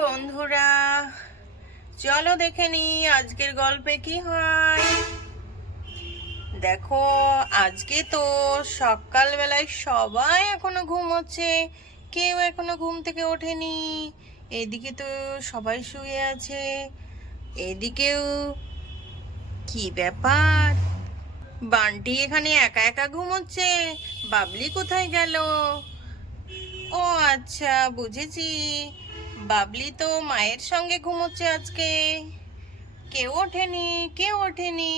বন্ধুরা, চলো দেখে নি আজকের গল্পে কি হয়। দেখো, আজকে তো সকালবেলায় সবাই এখনো ঘুমোচ্ছে, কেউ এখনো ঘুম থেকে ওঠেনি। এদিকে তো সবাই শুয়ে আছে, এদিকেও কি ব্যাপার, বান্টি এখানে একা একা ঘুমোচ্ছে, বাবলি কোথায় গেল? ও আচ্ছা, বুঝেছি, বাবলি তো মায়ের সঙ্গে ঘুমোচ্ছে আজকে। কেউ ওঠেনি।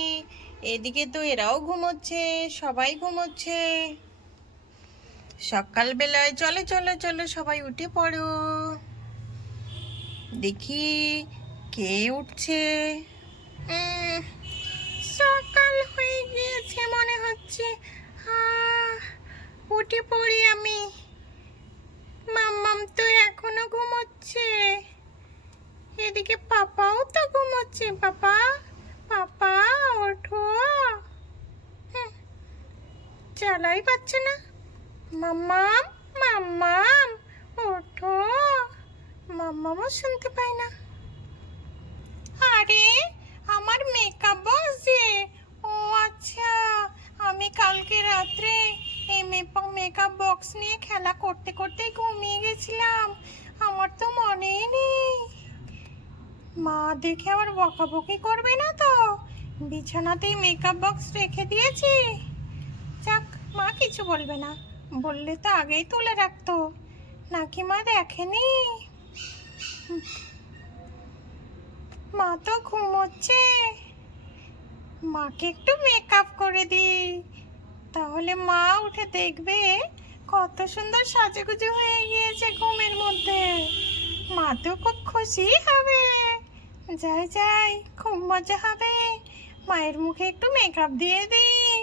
এদিকে তো এরাও ঘুমোচ্ছে, সবাই ঘুমোচ্ছে। সকালবেলায় চলো চলো চলো সবাই উঠে পড়ো, দেখি কে উঠছে। উম, সকাল হয়ে গিয়েছে মনে হচ্ছে। উঠে পড়ি আমি। মাম্মাম তো এখনো ঘুমোচ্ছে, এদিকে পাপাও তো ঘুমোচ্ছে। পাপা, পাপা ওঠো। হুঁ, চালাই পাচ্ছে না। মাম্মাম, মাম্মাম ওঠো। মাম্মামও শুনতে পায় না। আরে, আমার মেকআপ বক্স যে। ও আচ্ছা, আমি কালকে রাত্রে এই মেকআপ বক্স নিয়ে খেলা করতে করতে ঘুমিয়ে গেছিলাম, আমার তো মনেই নেই। মা দেখে আবার বকাবকি করবে না তো? বিছানাতেই মেকআপ বক্স রেখে দিয়েছি। যাক, মা কিছু বলবে না, বললে তো আগেই তুলে রাখতো। নাকি মা দেখেনি? মা তো ঘুমোচ্ছে, মাকে একটু মেকআপ করে দিই, তাহলে মা উঠে দেখবে কত সুন্দর সাজুগুজু হয়ে গিয়েছে ঘুমের মধ্যে। মা তো খুব খুশি হবে। যাই যাই, খুব মজা হবে, মায়ের মুখে একটু মেকআপ দিয়ে দিই।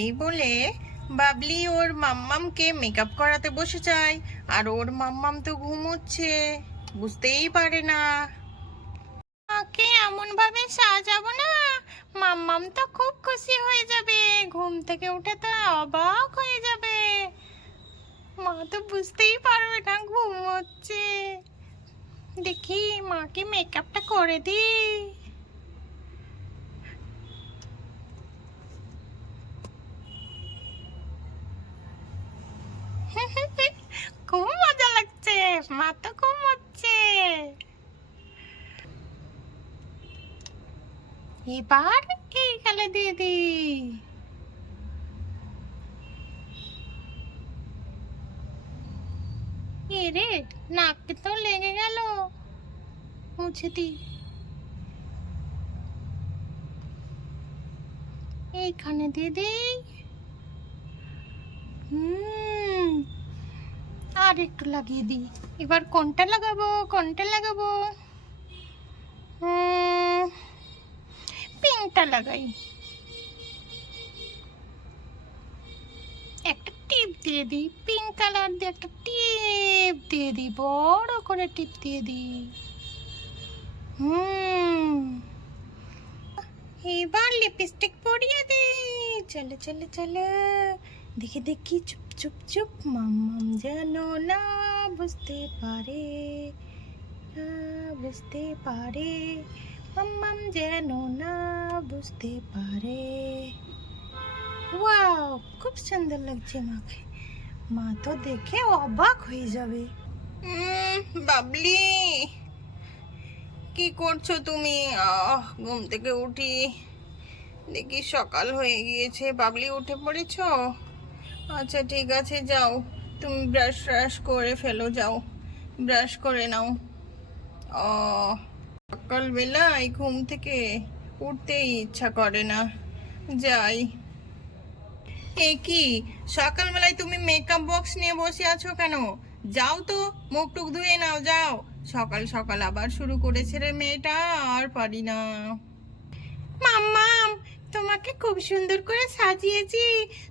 এই বলে বাবলি ওর মাম্মামকে মেকআপ করাতে বসে যায়, আর ওর মাম্মাম তো ঘুমোচ্ছে, বুঝতেই পারে না। মাকে এমন ভাবে সাজাবো না, মাম্মাম তো খুব খুশি হয়ে যাবে, ঘুম থেকে উঠে তো অবাক হয়ে যাবে। মা তো বুঝতেই পারবে না ঘুমোচ্ছে। দেখি মাকে মেকআপটা করে দিই। খুব মজা লাগছে, মা তো ঘুমোচ্ছে। এবার এই গালে দিয়ে দিই। এরে, নাকে তো লেগে গেল, মুছে দিই। এইখানে দিয়ে দিই। আর একটু লাগিয়ে দিই। এবার কোনটা লাগাবো? পিঙ্কটা লাগাই। একটা টিপ দিয়ে দিই, পিঙ্ক কালার দিয়ে একটা টিপ দিয়ে দিই, বড় করে টিপ দিয়ে দিই। এবার লিপস্টিক পরিয়ে দিই। চলো চলো চলো, দেখে দেখি, চুপ চুপ চুপ, মাম্মাম যেন না বুঝতে পারে, মাম্মাম যেন না বুঝতে পারে। ওয়াও, খুব সুন্দর লাগছে মাকে, মা তো দেখে অবাক হয়ে যাবে। বাবলি, কি করছো তুমি? ঘুম থেকে উঠি, দেখি সকাল হয়ে গিয়েছে। বাবলি, উঠে পড়েছো? আচ্ছা ঠিক আছে, যাও তুমি ব্রাশ করে ফেলো, যাও ব্রাশ করে নাও। সকালবেলায় ঘুম থেকে উঠতেই ইচ্ছা করে না। যাই। এ কি, সকালবেলায় তুমি মেকআপ বক্স নিয়ে বসে আছো কেন? যাও তো, মুখ টুক ধুয়ে নাও, যাও। সকাল সকাল আবার শুরু করেছে রে মেয়েটা, আর পারি না। মাম্মাম, তোমাকে খুব সুন্দর করে সাজিয়েছি,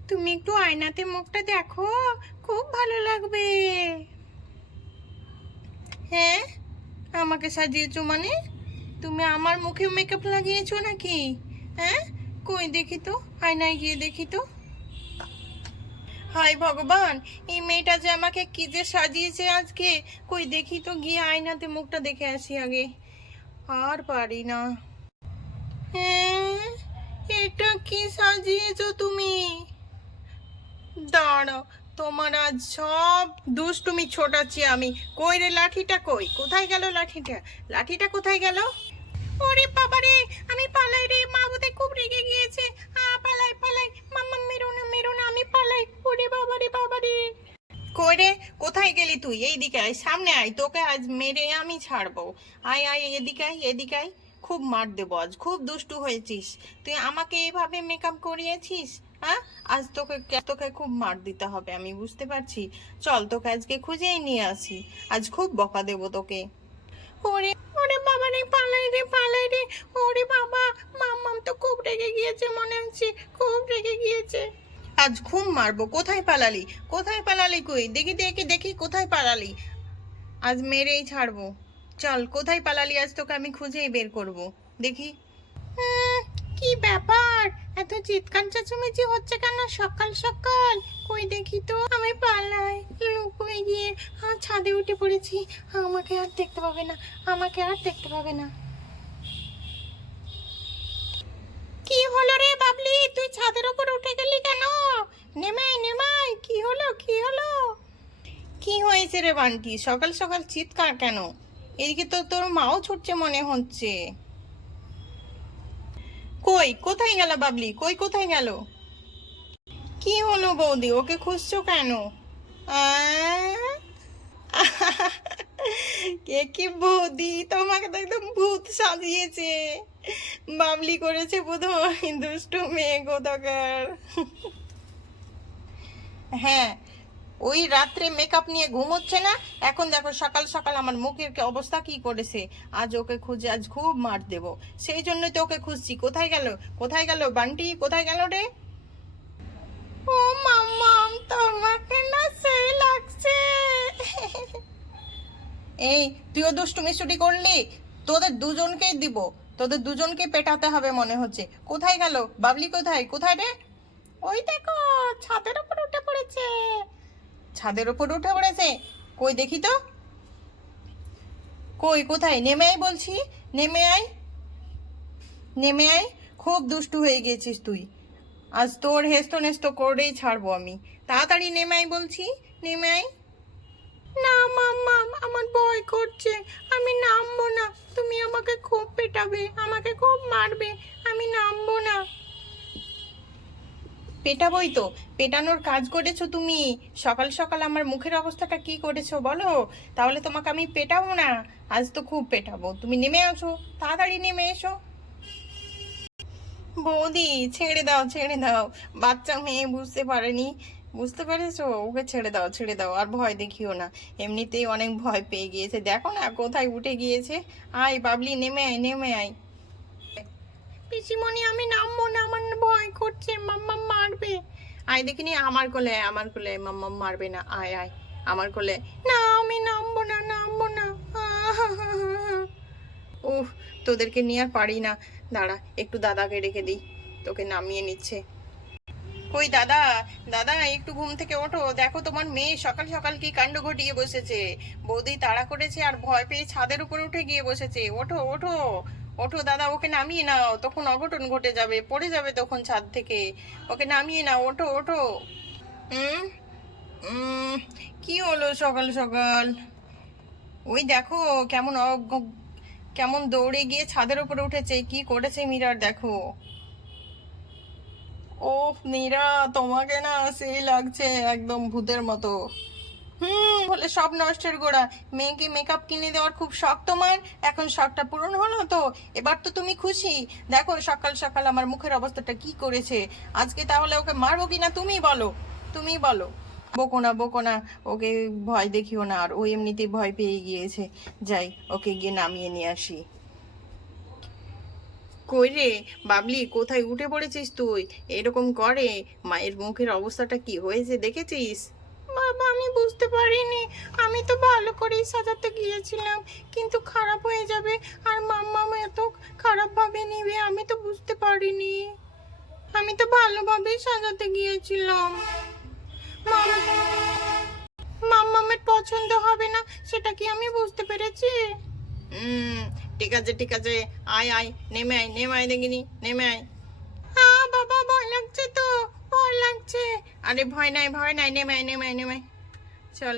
তুমি একটু আয়নাতে মুখটা দেখো, খুব ভালো লাগবে। হ্যাঁ, আমাকে সাজিয়েছো মানে? তুমি আমার মুখে মেকআপ লাগিয়েছো নাকি? হ্যাঁ, কই দেখি তো, আয়নায় গিয়ে দেখি তো। হায় ভগবান, এই মেয়েটা যে আমাকে কি যে সাজিয়েছে আজকে। কই দেখি তো, গিয়ে আয়নাতে মুখটা দেখে আসি আগে। আর পারি না। হ্যাঁ, এটা কি সাজিয়েছো তুমি? দাঁড়াও, তোমার আজ সব দুষ্টুমি ছোটাচ্ছি আমি। কই রে লাঠিটা, কই? কোথায় গেল লাঠিটা? লাঠিটা কোথায় গেল? ওরে বাবা রে, আমি পালাই রে, মা বোধহয় খুব রেগে গিয়েছে। পালাই পালাই, মাম্মা মেরো না মেরো না, আমি পালাই। ওরে বাবা রে বাবা রে। কই রে, কোথায় গেলি তুই? এইদিকে আয়, সামনে আয়, তোকে আজ মেরে আমি ছাড়বো। আয় আয়, এদিকে আয়, এদিকে আয়। খুব মার দেবো আজ, খুব দুষ্টু হয়েছিস তুই, আমাকে এইভাবে মেকআপ করিয়েছিস। হ্যাঁ, আজ তোকে তোকে খুব মার দিতে হবে, আমি বুঝতে পারছি। চল, তোকে আজকে খুঁজেই নিয়ে আসি, আজ খুব বকা দেবো তোকে। ওরে ওরে বাবা রে, পালাই রে পালাই রে। ওরে বাবা, মাম্মাম তো খুব রেগে গিয়েছে মনে হচ্ছে, খুব রেগে গিয়েছে। আজ খুব মারবো। কোথায় পালালি? কোথায় পালালি? কই দেখি দেখি দেখি, কোথায় পালালি? আজ মেরেই ছাড়বো। চল, কোথায় পালালি আজ, তোকে আমি খুঁজেই বের করব। দেখি। কি ব্যাপার, এত চিৎকার চেঁচামেচি হচ্ছে কেন সকাল সকাল? কই দেখি তো, আমি পালাই। লুকোয় গিয়ে ছাদে উঠে পড়েছি। আমাকে আর দেখতে পাবে না, আমাকে আর দেখতে পাবে না। কি হলো রে বাবলি, তুই ছাদের উপর উঠে গেলি কেন? নেমাই নেমাই, কি হলো কি হলো? কি হয়েছে রে বান্টি, সকাল সকাল চিৎকার কেন? এদিকে তো তোর মাও ছুটছে মনে হচ্ছে। কই, কোথায় গেল বাবলি? কই, কোথায় গেল? কি হলো বৌদি, ওকে খুঁজছো কেন? আহ? কে কি বৌদি, তোমাকে তো একদম ভূত সাজিয়েছে। বাবলি করেছে বোধহয়, দুষ্টু মেয়ে কোথাকার। হ্যাঁ, ওই রাত্রে মেকআপ নিয়ে ঘুমোচ্ছে না, এখন দেখো সকাল সকাল আমার মুখের অবস্থা কি করেছে। আজ ওকে খুঁজে আজ খুব মার দেবো, সেই জন্যই তো ওকে খুঁজছি। কোথায় গেল, কোথায় গেল বান্টি, কোথায় গেল রে? ও মাম্মাম, তোমাকে না সেই লাগছে। এই, তুইও দুষ্টুমি ছুটি করলি? তোদের দুজনকেই দিব, তোদের দুজনকে পেটাতে হবে মনে হচ্ছে। কোথায় গেল বাবলি, কোথায় কোথায় রে? ওই দেখো, ছাদের উপর উঠে পড়েছে। ছাদের উপর উঠে পড়েছে? কই দেখি তো। কই, কোথায়? নেমে আয় বলছি, নেমে আয়, নেমে আয়। খুব দুষ্টু হয়ে গেছিস তুই, আজ তোর হেস্ত নেস্ত করেই ছাড়বো আমি। তাড়াতাড়ি নেমে আয় বলছি, নেমে আয়। না মাম্মা, আমার ভয় করছে, আমি নামবো না। তুমি আমাকে খুব পেটাবে, আমাকে খুব মারবে, আমি নামবো না। পেটাবই তো, পেটানোর কাজ করেছো তুমি। সকাল সকাল আমার মুখের অবস্থাটা কি করেছো বলো, তাহলে তোমাকে আমি পেটাবো না? আজ তো খুব পেটাবো, তুমি নেমে আসো, তাড়াতাড়ি নেমে এসো। বৌদি, ছেড়ে দাও ছেড়ে দাও, বাচ্চা মেয়ে বুঝতে পারেনি, বুঝতে পেরেছো? ওকে ছেড়ে দাও ছেড়ে দাও, আর ভয় দেখিও না, এমনিতেই অনেক ভয় পেয়ে গিয়েছে, দেখো না কোথায় উঠে গিয়েছে। আয় বাবলি, নেমে আয় নেমে আয়। পিসিমণি, আমি নামবো না, আমার ভয় করছে, মাম্মা মারবে। আয় দেখিনি, আমার কোলে আয়, আমার কোলে আয়, মাম্মা মারবে না, আয় আয় আমার কোলে। না, আমি নামবো না, নামবো না। উহ, তোদেরকে নিয়ে আর পারি না। দাঁড়া, একটু দাদাকে রেখে দিই, তোকে নামিয়ে নিচ্ছে। কই দাদা, দাদা একটু ঘুম থেকে ওঠো, দেখো তোমার মেয়ে সকাল সকাল কি কাণ্ড ঘটিয়ে বসেছে। বৌদি তাড়া করেছে আর ভয় পেয়ে ছাদের উপর উঠে গিয়ে বসেছে। ওঠো ওঠো, ওঠো দাদা, ওকে নামিয়ে নাও, তখন অঘটন ঘটে যাবে, পড়ে যাবে তখন ছাদ থেকে। ওকে নামিয়ে নাও, ওঠো ওঠো। হুম। উম, কি হলো সকাল সকাল? ওই দেখো, কেমন কেমন দৌড়ে গিয়ে ছাদের উপরে উঠেছে, কি করেছে মিরার দেখো। ওহ নীরা, তোমাকে না সেই লাগছে একদম ভূতের মতো। বলে সব নষ্টের গোড়া। মেয়েকে মেকআপ কিনে দেওয়ার খুব শখ তোমার, এখন শখটা পূরণ হলো তো, এবার তো তুমি খুশি। দেখো সকাল সকাল আমার মুখের অবস্থাটা কি করেছে। আজকে তাহলে ওকে মারবো কিনা তুমি বলো, তুমি বলো। বকো না বকো না, ওকে ভয় দেখিও না, আর ও এমনিতেই ভয় পেয়ে গিয়েছে। যাই, ওকে গিয়ে নামিয়ে নিয়ে আসি। কই রে বাবলি, কোথায় উঠে পড়েছিস তুই? এরকম করে, মায়ের মুখের অবস্থাটা কি হয়েছে দেখেছিস? বাবা, আমি বুঝতে পারিনি, আমি তো ভালো করেই সাজাতে গিয়েছিলাম, কিন্তু খারাপ হয়ে যাবে আর মাম্মা এত খারাপ ভাবে নিবে, আমি তো বুঝতে পারিনি, আমি তো ভালোভাবেই সাজাতে গিয়েছিলাম। মাম্মামের পছন্দ হবে না সেটা কি আমি বুঝতে পেরেছি? ঠিক আছে ঠিক আছে, আয় আয়, নেমে আয় দেখিনি, নেমে আয়। বাবা ভয় লাগছে তো, ভয় লাগছে। আরে ভয় নাই, নেমে আয়, চল।